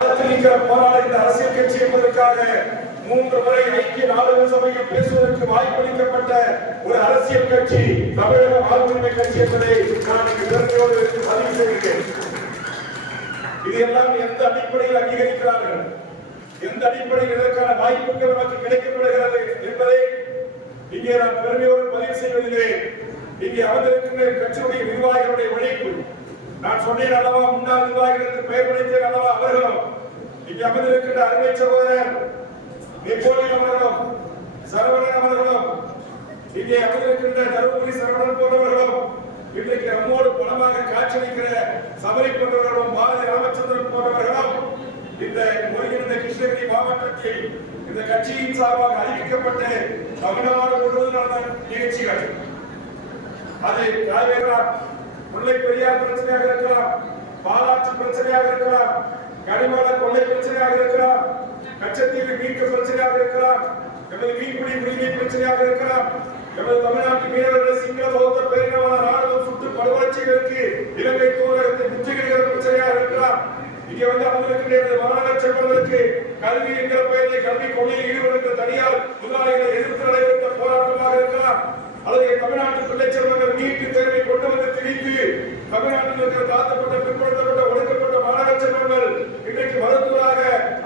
இருக்கிற போராட அரசியல் கட்சி என்பதற்காக மூன்று முறை ஐக்கிய நாடுகள் சபையில் பேசுவதற்கு வாய்ப்பளிக்கப்பட்ட ஒரு அரசியல் கட்சி தமிழக வாழ்வுரிமை கட்சி என்பதை நான் பெருமையோடு பதிவு செய்கிறேன் இது எல்லாம் எந்த அடிப்படையில் அங்கீகரிக்கிறார்கள்? எந்த அடிப்படையில் இதற்கான வாய்ப்புகள் நமக்கு கிடைக்கப்படுகிறது என்பதை இங்கே நான் பெருமையோடு பதிவு செய்வதிலே இங்கே அமர்ந்திருக்கின்ற கட்சியுடைய நிர்வாகிகளுடைய உழைப்பு நான் சொன்னேன் அல்லவா முன்னாள் நிர்வாகிகளுக்கு பெயர் படைத்தேன் அல்லவா அவர்களும். இங்கே அமர்ந்திருக்கின்ற அருமை சகோதரர் நெப்போலியன் அவர்களும் சரவணன் அவர்களும் இங்கே அமர்ந்திருக்கின்ற தருமபுரி சரவணன் போன்றவர்களும் இன்றைக்கு நம்மோடு பணமாக காட்சியளிக்கிற சபரி போன்றவர்களும் பாரதி ராமச்சந்திரன் போன்றவர்களும் இந்த ஒருங்கிணைந்த கிருஷ்ணகிரி மாவட்டத்தில் இந்த கட்சியின் சார்பாக அறிவிக்கப்பட்ட தமிழ்நாடு முழுவதும் நடந்த நிகழ்ச்சிகள். அது காவேரா முல்லை பெரியார் பிரச்சனையாக இருக்கலாம் பாலாற்று பிரச்சனையாக இருக்கலாம் கனிமல கொள்ளை பிரச்சனையாக இருக்கலாம் கச்சத்தீவு மீட்பு பிரச்சனையாக இருக்கலாம் எமது மீன்பிடி உரிமை பிரச்சனையாக இருக்கலாம் எமது தமிழ்நாட்டு மீனவர்கள் சிங்கள பௌத்த பேரினவாத ராணுவம் சுட்டு படுகொலை செய்வதற்கு இலங்கை தூதரகத்தை முற்றுகிடுகிற பிரச்சனையாக இருக்கலாம். இங்க வந்து அவங்களுக்கு மாநகர செல்வங்களுக்கு கல்வி என்கிற பெயரில் கல்வி கொள்கையில் ஈடுபடுகிற தனியார் முதலாளி எதிர்த்து நடைபெற்ற போராட்டமாக இருக்கலாம் அல்லது தமிழ்நாட்டு பிள்ளை செல்வங்கள் நீட்டு தேர்வை கொண்டு வந்து திணித்து தமிழ்நாட்டில் இருக்கிற தாழ்த்தப்பட்ட பிற்படுத்தப்பட்ட ஒடுக்கப்பட்ட மாணவ செல்வங்கள் இன்றைக்கு மருத்துவராக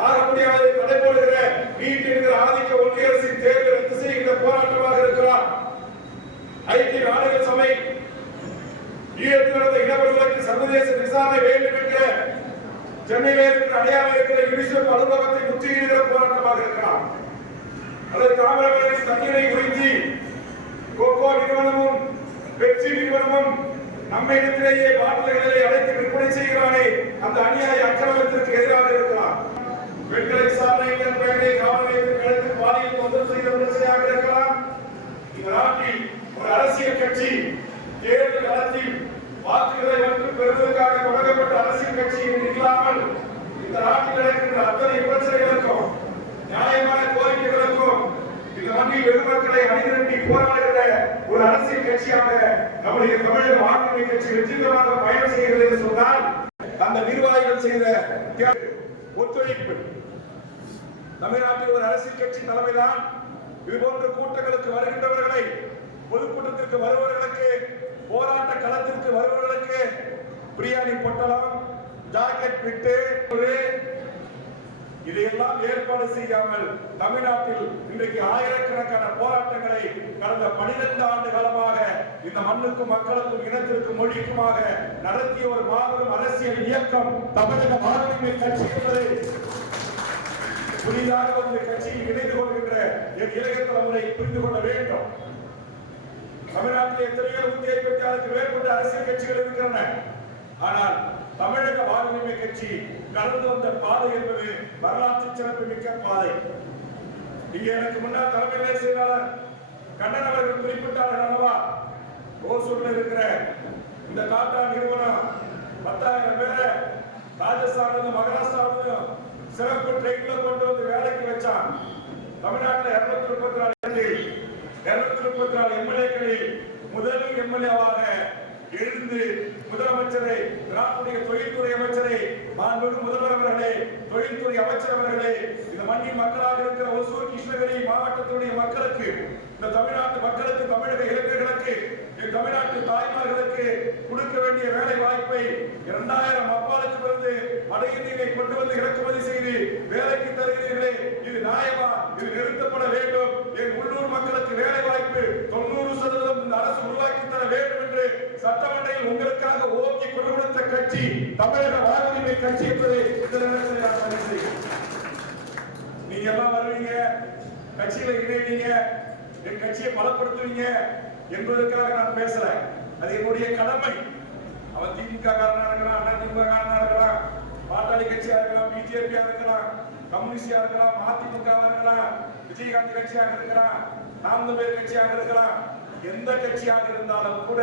ஆக முடியாத தடை போடுகிற நீட் என்கிற ஆதிக்க ஒன்றிய அரசின் தேர்வை ரத்து செய்கின்ற போராட்டமாக இருக்கலாம் ஐக்கிய நாடுகள் சபை ஈழத்தில் நடந்த இனப்படுகொலைக்கு சர்வதேச விசாரணை வேண்டும் என்று சென்னையில் இருக்கிற அடையாள இருக்கிற யுனிசெஃப் அலுவலகத்தை முற்றுகையிடுகிற போராட்டமாக இருக்கலாம் அதை தாமிரபரணி தண்ணீரை உறிஞ்சி கோகோ நிறுவனமும் பெப்சி நிறுவனமும் நம்ம இடத்திலேயே பாட்டில்களை அடைத்து விற்பனை செய்கிறானே அந்த அநியாய அக்கிரமத்திற்கு எதிராக இருக்கலாம் பெண்களை விசாரணை பெண்களை காவல் நிலையத்தில் அழைத்து பாலியல் தொந்தரவு செய்த பிரச்சனையாக இருக்கலாம் இந்த நாட்டில் ஒரு அரசியல் கட்சி தேர்தல் களத்தில் வாக்குகளை மட்டும் பெறுவதற்காக தொடங்கப்பட்ட அரசியல் கட்சி என்று இல்லாமல் இந்த நாட்டில் நடக்கின்ற அத்தனை பிரச்சனைகளுக்கும் நியாயமான கோரிக்கைகளுக்கும் இந்த மண்ணில் பெருமக்களை அணிதிரட்டி போராடுகிற ஒரு அரசியல் கட்சியாக நம்முடைய தமிழக வாழ்க்கை கட்சி வெற்றிகரமாக பயணம் செய்கிறது என்று சொன்னால் அந்த நிர்வாகிகள் செய்த ஒத்துழைப்பு. தமிழ்நாட்டில் ஒரு அரசியல் கட்சி தலைமைதான். இது போன்ற கூட்டங்களுக்கு வருகின்றவர்களை பொதுக்கூட்டத்திற்கு வருபவர்களுக்கு போராட்ட களத்திற்கு வருபவர்களுக்கு பிரியாணி பொட்டலம் ஜாக்கெட் விட்டு இதையெல்லாம் ஏற்பாடு செய்யாமல் தமிழ்நாட்டில் இன்றைக்கு ஆயிரக்கணக்கான போராட்டங்களை கடந்த 12 ஆண்டு காலமாக இந்த மண்ணுக்கும் மக்களுக்கும் இனத்திற்கும் மொழிக்குமாக நடத்திய ஒரு மாபெரும் அரசியல் இயக்கம் தமிழக வாழ்வுரிமை கட்சி என்பது. புதிதாக ஒரு கட்சியில் இணைந்து கொள்கின்ற என் இளைய தலைமுறை புரிந்து கொள்ள வேண்டும். தமிழ்நாட்டில் எத்தனையோ நூத்தி ஐம்பத்தி ஆறுக்கு மேற்பட்ட அரசியல் கட்சிகள் இருக்கின்றன. ஆனால் தமிழக வாழ்வுரிமை கட்சி கடந்து வந்த பாதை என்பது வரலாற்று சிறப்பு மிக்க பாதை. இங்கே எனக்கு முன்னால் தலைமை செயலாளர் கண்ணன் அவர்கள் குறிப்பிட்டார்கள் அல்லவா? ஓசூர்ல இருக்கிற இந்த டாடா நிறுவனம் பத்தாயிரம் பேரை ராஜஸ்தான்ல மகாராஷ்டிராவிலும் சிறப்பு ட்ரெயின்ல கொண்டு வந்து வேலைக்கு வச்சான். தமிழ்நாட்டில் இருநூத்தி முப்பத்தி நாலு இடங்களில் இருநூத்தி முப்பத்தி நாலு எம்எல்ஏக்களில் முதல் எம்எல்ஏவாக எழுந்து முதலமைச்சரே திராவிடைய தொழில்துறை அமைச்சரே மாண்புமிகு முதல்வர் அவர்களே தொழில்துறை அமைச்சர் அவர்களே இந்த மண்ணின் மக்களாக இருக்கிற ஒசூர் கிருஷ்ணகிரி மாவட்டத்தினுடைய மக்களுக்கு இந்த தமிழ்நாட்டு மக்களுக்கு தமிழக இளைஞர்களுக்கு இந்த தமிழ்நாட்டு தாய்மார்களுக்கு கொடுக்க வேண்டிய வேலை வாய்ப்பை இரண்டாயிரம் அப்பாலுக்கு வந்து வட இந்தியை கொண்டு வந்து இறக்குமதி செய்து வேலைக்கு தருகிறீர்களே இது நியாயமா? இது நிறுத்தப்பட வேண்டும். என் உள்ளூர் மக்களுக்கு வேலை வாய்ப்பு சட்டமன்றையில் உங்களுக்காக ஓக்கி குரல் கொடுத்த கட்சி தமிழக வாழ்வுரிமை கட்சி என்பதை இந்த நேரத்தில் நான் பதிவு செய்கிறேன். நீங்க எல்லாம் வருவீங்க? கட்சியில இணைவீங்க? என் கட்சியை பலப்படுத்துவீங்க? என்பதற்காக நான் பேசுறேன் அது என்னுடைய கடமை. அவன் திமுக காரனா இருக்கலாம் அண்ணா திமுக காரனா இருக்கலாம் பாட்டாளி கட்சியா இருக்கலாம் பிஜேபியா இருக்கலாம் கம்யூனிஸ்டா இருக்கலாம் மதிமுகவா இருக்கலாம் விஜயகாந்த் கட்சியாக இருக்கலாம் நாம் தமிழர் கட்சியாக இருக்கலாம் எந்த கட்சியாக இருந்தாலும் கூட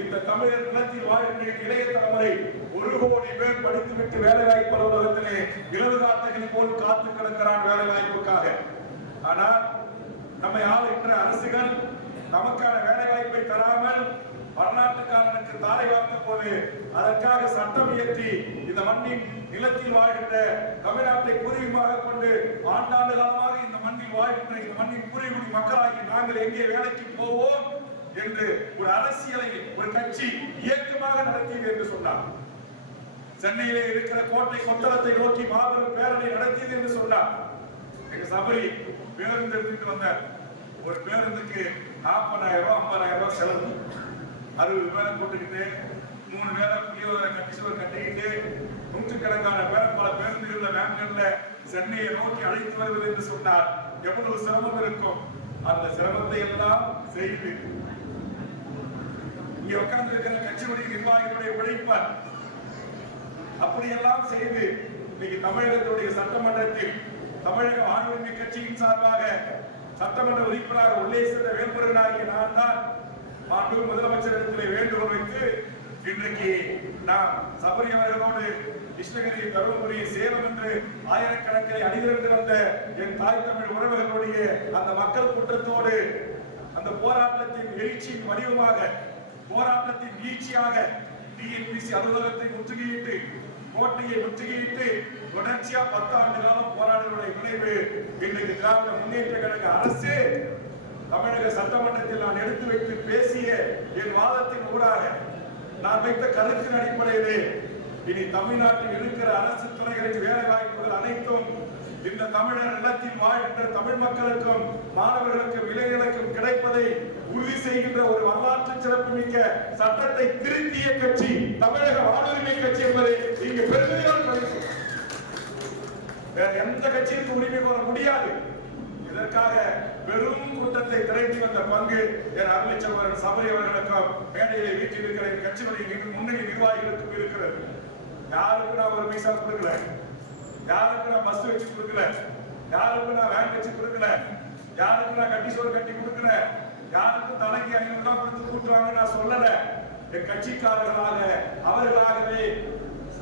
இந்த தமிழர் நிலத்தில் வாழ்கின்ற இளைய தலைமுறை ஒரு கோடி பேர் படித்துவிட்டு வேலை வாய்ப்பு அலுவலகத்திலே இளவு காத்துகள் போல் காத்து கிடக்கிறான் வேலை வாய்ப்புக்காக ஆனால் நம்மை ஆளுகின்ற அரசுகள் நமக்கான வேலை வாய்ப்பை தராமல் வரலாற்றுக்காரனுக்கு தாரை வார்த்த போது அதற்காக சட்டம் இயற்றி இந்த மண்ணின் நிலத்தில் வாழ்கின்ற தமிழ்நாட்டை பூர்வீகமாக கொண்டு ஆண்டாண்டு காலமாக இந்த வாழ்கின்ற இந்த மண்ணின் மக்களாகி நாங்கள் எங்கே வேலைக்கு போவோம் என்று ஒரு அரசியலை ஒரு கட்சி இயக்கமாக நடத்தியது என்று சொன்னார். சென்னையிலே இருக்கிற கோட்டை கொத்தளத்தை நோக்கி மாபெரும் பேரணி நடத்தியது என்று சொன்னார். எங்க சபரி பேருந்து எடுத்துட்டு வந்த ஒரு பேருந்துக்கு நாற்பதாயிரம் ரூபாய் ஐம்பதாயிரம் ரூபாய் செலவு. அறுபது பேரை போட்டுக்கிட்டு மூணு பேரை புளியோதரை கட்டி சுவர் கட்டிக்கிட்டு நூற்றுக்கணக்கான பேர் பல பேருந்துகளில் வேன்களில் சென்னையை நோக்கி அழைத்து வருவது என்று சொன்னார். எவ்வளவு சிரமம் இருக்கும் அந்த சிரமத்தை எல்லாம் செய்து இங்க உட்கார்ந்து இருக்கிற கட்சியுடைய நிர்வாகிகளுடைய உழைப்பார் அப்படியெல்லாம் செய்து இன்னைக்கு தமிழகத்துடைய சட்டமன்றத்தில் தமிழக ஆளுமை கட்சியின் சார்பாக சட்டமன்ற உறுப்பினராக உள்ளே சென்ற வேல்முருகனாகிய நான் தான் மாண்பு முதலமைச்சரிடத்திலே வேண்டுகோள் வைத்து இன்றைக்கு நாம் சபரி கிருஷ்ணகிரி தருமபுரி சேலம் என்று ஆயிரக்கணக்கில் அணிதிரண்டு வந்த என் தாய் தமிழ் உறவுகளுடைய அந்த மக்கள் கூட்டத்தோடு அந்த போராட்டத்தின் எழுச்சியின் வடிவமாக போராட்டத்தின் வீழ்ச்சியாக டிஎன்பிசி அலுவலகத்தை முற்றுகையிட்டு கோட்டையை முற்றுகையிட்டு தொடர்ச்சியா பத்து ஆண்டு காலம் போராடுகளுடைய விளைவு இன்றைக்கு திராவிட முன்னேற்ற கழக அரசு தமிழக சட்டமன்றத்தில் நான் எடுத்து வைத்து பேசிய என் வாதத்தின் ஊடாக நான் வைத்த கருத்தின் அடிப்படையிலே இனி தமிழ்நாட்டில் இருக்கிற அரசு துறைகளின் வேலை வாய்ப்புகள் அனைத்தும் இந்த தமிழர் நிலத்தில் வாழ்கின்ற தமிழ் மக்களுக்கும் மாணவர்களுக்கும் இளைஞர்களுக்கும் கிடைப்பதை உறுதி செய்கின்ற ஒரு வரலாற்று சிறப்புமிக்க சட்டத்தை திருத்திய கட்சி தமிழக வாழ்வுரிமை கட்சி என்பதை இங்கு பெருமையோடு வேற எந்த கட்சியிற்கு உரிமை கோர முடியாது. இதற்காக பெரும் கூட்டத்தை திரட்டி வந்த பங்கு என் அருளிச்சமரன் சபரி அவர்களுக்கும் மேடையை வீட்டில் இருக்கிற என் முன்னணி நிர்வாகிகளுக்கும் இருக்கிறது. யாருக்கு நான் ஒரு பைசா கொடுக்கல. யாருக்கு நான் பஸ் வச்சு கொடுக்கல. யாருக்கு நான் வேன் வச்சு கொடுக்கல. யாருக்கு நான் கட்டி சோறு கட்டி கொடுக்கல. யாருக்கும் தலைக்கு ஐநூறு ரூபாய் கொடுத்து கூட்டுவாங்க நான் சொல்லல. என் கட்சிக்காரர்களாக அவர்களாகவே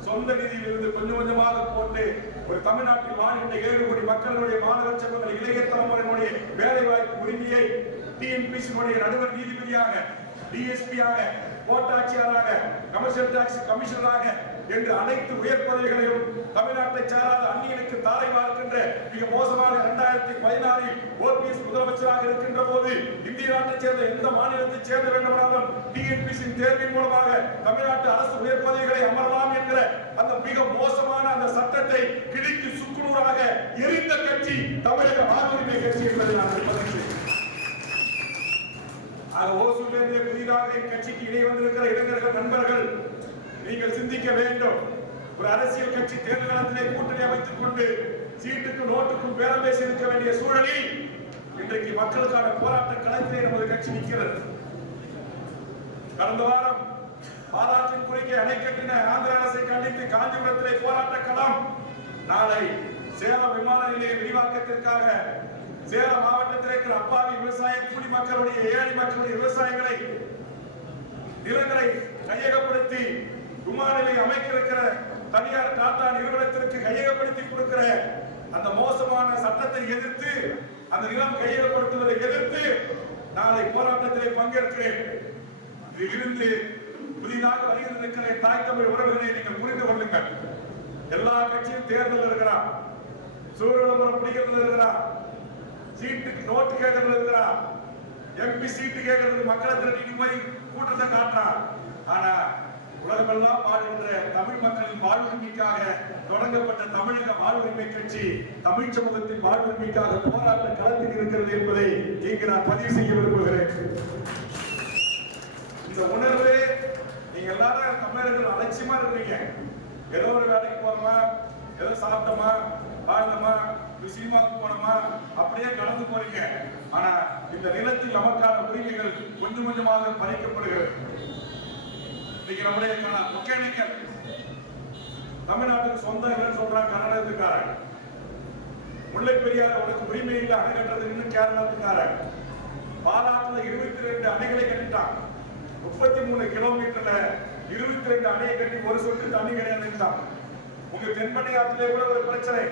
சொந்த நிதியிலிருந்து கொஞ்சம் கொஞ்சமாக போட்டு ஒரு தமிழ்நாட்டில் வாழ்கின்ற ஏழு கோடி மக்களுடைய மாணவர் செல்வங்கள் இளைய தலைமுறையினுடைய வேலை வாய்ப்பு உரிமையை டிஎன்பிசியினுடைய நடுவர் நீதிபதியாக டிஎஸ்பியாக கோட்டாட்சியராக கமர்ஷியல் டாக்ஸ் கமிஷனராக என்று அனைத்து உயர் பதவிகளையும் தமிழ்நாட்டை சாராத அந்நியனுக்கு தாரை பார்க்கின்ற மிக மோசமான இரண்டாயிரத்தி பதினாறில் ஓபிஎஸ் முதலமைச்சராக இருக்கின்ற போது இந்திய நாட்டை சேர்ந்த எந்த மாநிலத்தை சேர்ந்த வேண்டுமானாலும் டிஎன்பிசி தேர்வின் மூலமாக தமிழ்நாட்டு அரசு உயர் பதவிகளை அமரலாம் என்கிற அந்த மிக மோசமான அந்த சட்டத்தை கிழித்து சுக்குநூறாக எரிந்த கட்சி தமிழக வாழ்வுரிமை கட்சி என்பதை நான் பதிவு ஆக ஓசூரிலிருந்து புதிதாக கட்சிக்கு இணை வந்திருக்கிற இளைஞர்கள் நண்பர்கள் நீங்கள் சிந்திக்க வேண்டும். ஒரு அரசியல் கட்சி தேர்தல் களத்திலே கூட்டணி அமைத்துக் கொண்டு சீட்டுக்கும் நோட்டுக்கும் பேரம் பேசி இருக்க வேண்டிய சூழலில் இன்றைக்கு மக்களுக்கான போராட்ட களத்திலே நமது கட்சி நிற்கிறது. கடந்த வாரம் பாலாற்றின் குறுக்கே அணை கட்டின ஆந்திர அரசை கண்டித்து காஞ்சிபுரத்திலே போராட்ட களம் நாளை சேலம் விமான நிலைய விரிவாக்கத்திற்காக சேலம் மாவட்டத்தில் இருக்கிற அப்பாவி விவசாய கூலி மக்களுடைய ஏழை மக்களுடைய விவசாயங்களை நிலங்களை கையகப்படுத்தி விமான அமைக்கிருக்கிற அமைக்க இருக்கிற தனியார் டாடா நிறுவனத்திற்கு கையகப்படுத்தி கொடுக்கிற அந்த மோசமான சட்டத்தை எதிர்த்து அந்த நிலம் கையகப்படுத்துவதை எதிர்த்து நாளை போராட்டத்திலே பங்கேற்கிறேன். இதிலிருந்து புதிதாக வருகிறது தாய் தமிழ் உறவுகளை நீங்கள் புரிந்து கொள்ளுங்கள். எல்லா கட்சியும் தேர்தல் இருக்கிறார் சூழலும்பரம் பிடிக்கிறது இருக்கிறார் சீட்டு நோட்டு கேட்கறது இருக்கிறார் எம்பி சீட்டு கேட்கறது மக்களை திரட்டி போய் கூட்டத்தை காட்டுறான் ஆனா உலகமெல்லாம் வாழ்கின்ற தமிழ் மக்களின் வாழ்வுரிமைக்காக தொடங்கப்பட்ட தமிழக வாழ்வுரிமை கட்சி தமிழ் சமூகத்தின் வாழ்வுரிமைக்காக போராட்ட களத்தில் இருக்கிறது என்பதை இங்கு நான் பதிவு செய்ய விரும்புகிறேன். இந்த உணர்வு நீங்க எல்லாரும் தமிழர்கள் அலட்சியமா இருக்கீங்க ஏதோ ஒரு வேலைக்கு போறோமா? ஏதோ சாப்பிட்டோமா? வாழ்ந்தோமா? ஒரு சினிமாவுக்கு போனோமா? அப்படியே கலந்து போறீங்க. ஆனா இந்த நிலத்தில் நமக்கான உரிமைகள் கொஞ்சம் கொஞ்சமாக பறிக்கப்படுகிறது. இன்னைக்கு நம்முடைய கா- தமிழ்நாட்டுக்கு சொந்த இல்லைன்னு சொல்றாங்க கர்நாடகத்துக்காரன். முல்லை பெரியார் உனக்கு உரிமை இல்லை அணை கட்டுறது இன்னும் கேரளத்துக்காரங்க பாலாற்றுல இருபத்தி ரெண்டு அணைகளை கட்டிட்டான். முப்பத்தி மூணு கிலோமீட்டர்ல இருபத்தி ரெண்டு அணையை கட்டி ஒரு சொட்டு தண்ணி கிடையாதுட்டான் உங்க தென்பண்ணை ஆற்றிலே கூட ஒரு பிரச்சனை.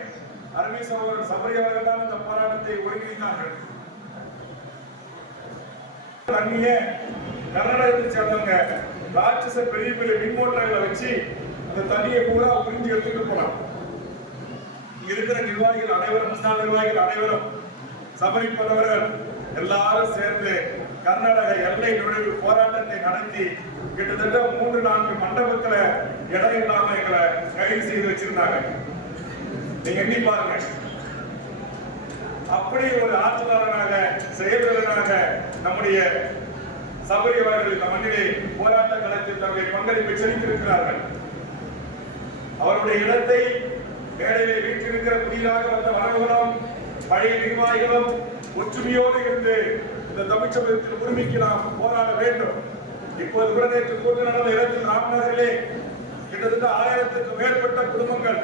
அருமை சகோதரர் சபரியாளர்கள் தான் இந்த போராட்டத்தை ஒருங்கிணைந்தார்கள். தண்ணியே கர்நாடகத்தை சேர்ந்தவங்க ராட்சச பெரிய பெரிய மின் மோட்டார்களை வச்சு அந்த தண்ணியை பூரா உறிஞ்சி எடுத்துட்டு போனான் இருக்கிற நிர்வாகிகள் அனைவரும் முன்னாள் நிர்வாகிகள் அனைவரும் சபரி போனவர்கள் எல்லாரும் சேர்ந்து கர்நாடக எல்லை நுழைவு போராட்டத்தை நடத்தி கிட்டத்தட்ட மூன்று நான்கு மண்டபத்துல இடம் இல்லாம எங்களை கைது செய்து வச்சிருந்தாங்க. நீங்க எண்ணி பாருங்க. அப்படி ஒரு ஆட்சியாளராக செயலாளராக நம்முடைய சபரி அவர்கள் இந்த மண்ணிலே போராட்ட களத்தில் தங்களுடைய பங்களிப்பை செலுத்தியிருக்கிறார்கள். அவருடைய இடத்தை மேடையிலே வீற்றிருக்கிற புதிதாக வந்த வரவுகளும் பழைய நிர்வாகிகளும் ஒற்றுமையோடு இருந்து இந்த தமிழ்ச்சபகத்தில் உரிமைக்கு நாம் போராட வேண்டும். இப்போது கூட நேற்று கூட்டு நடந்த இடத்தில் ராம்நகரிலே கிட்டத்தட்ட ஆயிரத்துக்கு மேற்பட்ட குடும்பங்கள்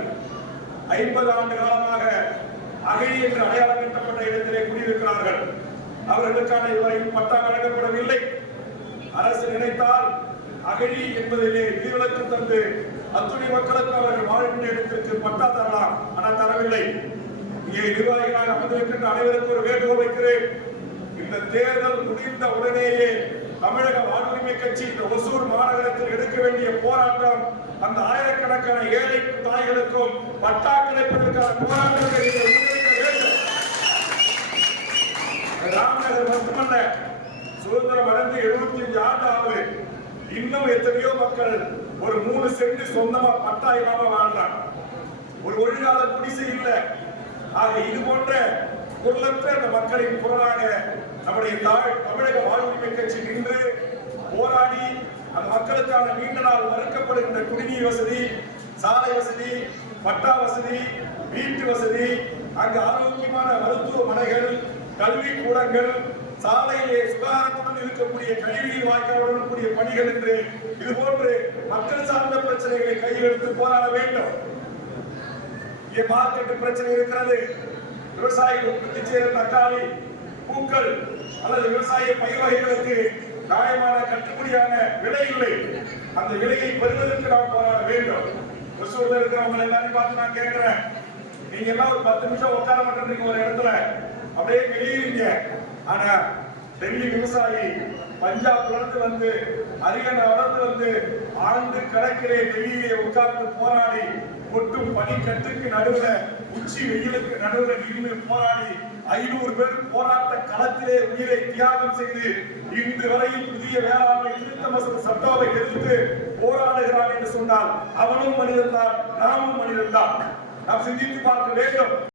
ஐம்பது ஆண்டு காலமாக அகழி என்று அடையாளமிட்டப்பட்ட இடத்திலே குடியிருக்கிறார்கள். அவர்களுக்கான இதுவரையும் பட்டா வழங்கப்படவில்லை. அரசு நினைத்தால் அகழி என்பதிலே விதிவிலக்கு தந்து அத்துணை மக்களுக்கு அவர்கள் வாழ்கின்ற இடத்திற்கு பட்டா தரலாம். ஆனால் தரவில்லை. இங்கே நிர்வாகிகளாக அமர்ந்திருக்கின்ற அனைவருக்கும் ஒரு வேண்டுகோள் வைக்கிறேன். இந்த தேர்தல் முடிந்த உடனேயே தமிழக வாழ்வுரிமை கட்சி இந்த ஒசூர் மாநகரத்தில் எடுக்க வேண்டிய போராட்டம் அந்த ஆயிரக்கணக்கான ஏழை தாய்களுக்கும் பட்டா கிடைப்பதற்கான போராட்டத்தை நீங்கள் வேண்டும். ராமநகர் மட்டுமல்ல சுதந்திரம் அடைந்து எழுபத்தி அஞ்சு ஆண்டு ஆகுது இன்னும் எத்தனையோ மக்கள் ஒரு மூணு சென்ட் சொந்தமா பட்டா இல்லாம வாழ்றாங்க ஒரு ஒழுங்கால குடிசை இல்லை. ஆக இது போன்ற குரலற்ற அந்த மக்களின் குரலாக நம்முடைய தாழ் தமிழக வாழ்வுரிமை கட்சி நின்று போராடி அந்த மக்களுக்கான நீண்ட நாள் மறுக்கப்படுகின்ற குடிநீர் வசதி சாலை வசதி பட்டா வசதி வீட்டு வசதி அங்கு ஆரோக்கியமான மருத்துவமனைகள் கல்வி கூடங்கள் சாலையிலே சுகாதாரத்துடன் இருக்கக்கூடிய கழிவுநீர் வாய்க்காலுடன் கூடிய பணிகள் என்று இது போன்று மக்கள் சார்ந்த பிரச்சனைகளை கையில் எடுத்து போராட வேண்டும். இங்கே மார்க்கெட் பிரச்சனை இருக்கிறது. விவசாயிகள் உற்பத்தி செய்த தக்காளி பூக்கள் அல்லது விவசாய பயிர் வகைகளுக்கு நியாயமான கட்டுப்படியான விலை இல்லை. அந்த விலையை பெறுவதற்கு நாம் போராட வேண்டும். ஒசூர்ல இருக்கிறவங்க எல்லாரையும் பார்த்து நான் கேட்கிறேன். நீங்க எல்லாம் ஒரு பத்து நிமிஷம் உட்கார மாட்டேன்றீங்க ஒரு இடத்துல. அப்படியே வெளியிருங்க ஆனா டெல்லி விவசாயி பஞ்சாப் இருந்து வந்து அரியணை வளர்ந்து வந்து ஆழ்ந்து கடற்கரை டெல்லியிலே உட்கார்ந்து போராடி கொட்டும் பனிக்கட்டுக்கு நடுவுல உச்சி வெயிலுக்கு நடுவுல நின்று போராடி ஐநூறு பேர் போராட்ட களத்திலே உயிரை தியாகம் செய்து இன்று வரையில் புதிய வேளாண்மை திருத்த மசோதா சட்டாவை எதிர்த்து போராடுகிறான் என்று சொன்னால் அவனும் மனிதன் தான் நாமும் மனிதன் தான். நாம் சிந்தித்து பார்க்க வேண்டும்.